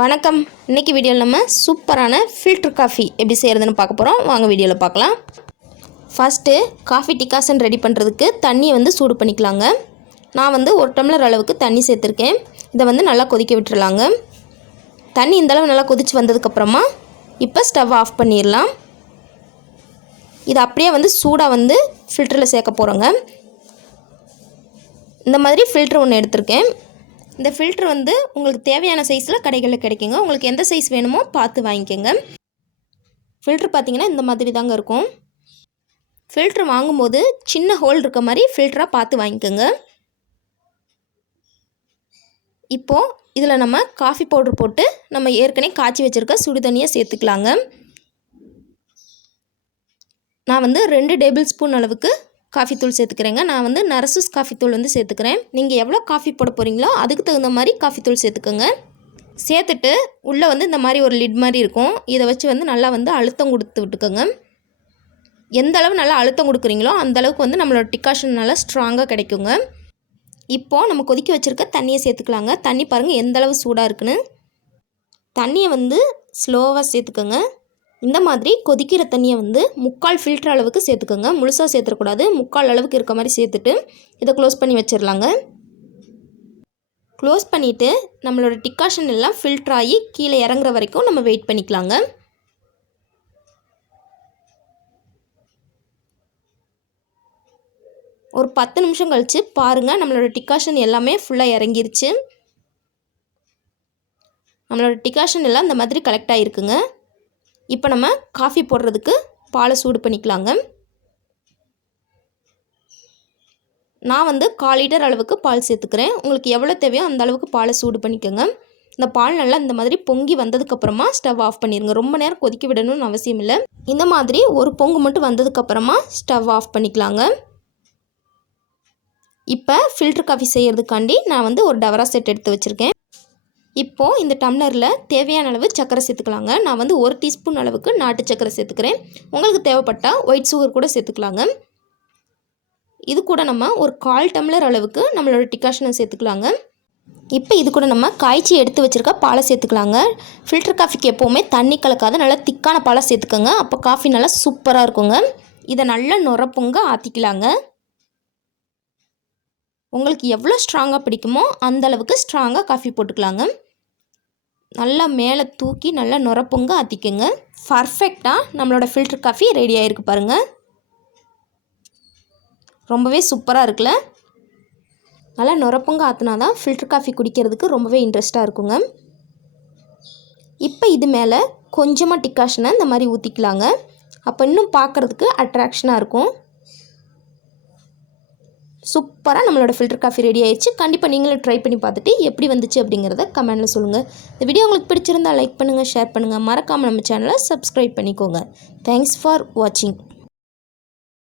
வணக்கம். இன்றைக்கி வீடியோவில் நம்ம சூப்பரான ஃபில்டர் காஃபி எப்படி செய்கிறதுன்னு பார்க்க போகிறோம். வாங்க வீடியோவில் பார்க்கலாம். ஃபஸ்ட்டு காஃபி டிகாஷன் ரெடி பண்ணுறதுக்கு தண்ணியை சூடு பண்ணிக்கலாங்க. நான் ஒரு டம்ளர் அளவுக்கு தண்ணி சேர்த்துருக்கேன். இதை நல்லா கொதிக்க விட்டுறலாங்க. தண்ணி இந்தளவு நல்லா கொதித்து வந்ததுக்கப்புறமா இப்போ ஸ்டவ் ஆஃப் பண்ணிடலாம். இதை அப்படியே சூடாக ஃபில்டரில் சேர்க்க போகிறோங்க. இந்த மாதிரி ஃபில்டர் ஒன்று எடுத்திருக்கேன். இந்த ஃபில்டர் உங்களுக்கு தேவையான சைஸில் கடைகளில் கிடைக்குங்க. உங்களுக்கு எந்த சைஸ் வேணுமோ பார்த்து வாங்கிக்கோங்க. ஃபில்டர் பார்த்திங்கன்னா இந்த மாதிரி தாங்க இருக்கும். ஃபில்டர் வாங்கும்போது சின்ன ஹோல் இருக்க மாதிரி ஃபில்டராக பார்த்து வாங்கிக்கோங்க. இப்போது இதில் நம்ம காஃபி பவுட்ரு போட்டு நம்ம ஏற்கனவே காய்ச்சி வச்சுருக்க சுடு தண்ணியை சேர்த்துக்கலாங்க. நான் 2 டேபிள் ஸ்பூன் அளவுக்கு காஃபி தூள் சேர்த்துக்கிறேங்க. நான் நரசூஸ் காஃபி தூள் சேர்த்துக்கிறேன். நீங்கள் எவ்வளோ காஃபி போட போகிறீங்களோ அதுக்கு தகுந்த மாதிரி காஃபி தூள் சேர்த்துக்கோங்க. சேர்த்துட்டு உள்ளே இந்த மாதிரி ஒரு லிட் மாதிரி இருக்கும். இதை வச்சு நல்லா அழுத்தம் கொடுத்து விட்டுக்கோங்க. எந்த அளவு நல்லா அழுத்தம் கொடுக்குறீங்களோ அந்தளவுக்கு நம்மளோட டிகாஷன் நல்லா ஸ்ட்ராங்காக கிடைக்குங்க. இப்போது நம்ம கொதிக்க வச்சுருக்க தண்ணியை சேர்த்துக்கலாங்க. தண்ணி பாருங்கள் எந்த அளவு சூடாக இருக்குன்னு. தண்ணியை ஸ்லோவாக சேர்த்துக்கோங்க. இந்த மாதிரி கொதிக்கிற தண்ணியை 3/4 ஃபில்டர் அளவுக்கு சேர்த்துக்கோங்க. முழுசாக சேர்த்துக்கூடாது. 3/4 அளவுக்கு இருக்க மாதிரி சேர்த்துட்டு இதை க்ளோஸ் பண்ணி வச்சிடலாங்க. க்ளோஸ் பண்ணிவிட்டு நம்மளோட டிகாஷன் எல்லாம் ஃபில்டர் ஆகி கீழே இறங்குற வரைக்கும் நம்ம வெயிட் பண்ணிக்கலாங்க. ஒரு 10 நிமிஷம் கழித்து பாருங்கள், நம்மளோட டிகாஷன் எல்லாமே ஃபுல்லாக இறங்கிருச்சு. நம்மளோட டிகாஷன் எல்லாம் இந்த மாதிரி கலெக்ட் ஆகிருக்குங்க. இப்போ நம்ம காஃபி போடுறதுக்கு பாலை சூடு பண்ணிக்கலாங்க. நான் 1/4 லிட்டர் அளவுக்கு பால் சேர்த்துக்கிறேன். உங்களுக்கு எவ்வளோ தேவையோ அந்த அளவுக்கு பாலை சூடு பண்ணிக்கோங்க. இந்த பால் நல்லா இந்த மாதிரி பொங்கி வந்ததுக்கப்புறமா ஸ்டவ் ஆஃப் பண்ணிடுங்க. ரொம்ப நேரம் கொதிக்க விடணும்னு அவசியம் இல்லை. இந்த மாதிரி ஒரு பொங்கு மட்டும் வந்ததுக்கப்புறமா ஸ்டவ் ஆஃப் பண்ணிக்கலாங்க. இப்போ ஃபில்டர் காஃபி செய்கிறதுக்காண்டி நான் ஒரு டவரா செட் எடுத்து வச்சுருக்கேன். இப்போது இந்த டம்ளரில் தேவையான அளவு சர்க்கரை சேர்த்துக்கலாங்க. நான் 1 டீஸ்பூன் அளவுக்கு நாட்டு சர்க்கரை சேர்த்துக்கிறேன். உங்களுக்கு தேவைப்பட்டால் ஒயிட் சுகர் கூட சேர்த்துக்கலாங்க. இது கூட நம்ம ஒரு 1/4 டம்ளர் அளவுக்கு நம்மளோட டிகாஷனை சேர்த்துக்கலாங்க. இப்போ இது கூட நம்ம காய்ச்சி எடுத்து வச்சுருக்க பாலை சேர்த்துக்கலாங்க. ஃபில்டர் காஃபிக்கு எப்போவுமே தண்ணி கலக்காத நல்லா திக்கான பாலை சேர்த்துக்கோங்க. அப்போ காஃபி நல்லா சூப்பராக இருக்குங்க. இதை நல்லா நுரப்பொங்க ஆற்றிக்கலாங்க. உங்களுக்கு எவ்வளோ ஸ்ட்ராங்காக பிடிக்குமோ அந்தளவுக்கு ஸ்ட்ராங்காக காஃபி போட்டுக்கலாங்க. நல்லா மேலே தூக்கி நல்லா நுரப்பொங்க ஆற்றிக்குங்க. பர்ஃபெக்டாக நம்மளோட ஃபில்டர் காஃபி ரெடி ஆகிருக்கு பாருங்கள். ரொம்பவே சூப்பராக இருக்குல்ல. நல்லா நுரப்பொங்க ஆற்றினா தான் ஃபில்டர் காஃபி குடிக்கிறதுக்கு ரொம்பவே இன்ட்ரெஸ்ட்டாக இருக்குங்க. இப்போ இது மேலே கொஞ்சமாக டிகாஷனை இந்த மாதிரி ஊற்றிக்கலாங்க. அப்போ இன்னும் பார்க்குறதுக்கு அட்ராக்ஷனாக இருக்கும். சூப்பராக நம்மளோட ஃபில்டர் காஃபி ரெடி ஆயிடுச்சு. கண்டிப்பாக நீங்களும் ட்ரை பண்ணி பார்த்துட்டு எப்படி வந்துச்சு அப்படிங்கிறத கமெண்ட்டில் சொல்லுங்கள். இந்த வீடியோ உங்களுக்கு பிடிச்சிருந்தால் லைக் பண்ணுங்கள், ஷேர் பண்ணுங்கள். மறக்காமல் நம்ம சேனலை சப்ஸ்கிரைப் பண்ணிக்கோங்க. தேங்க்ஸ் ஃபார் வாட்சிங்.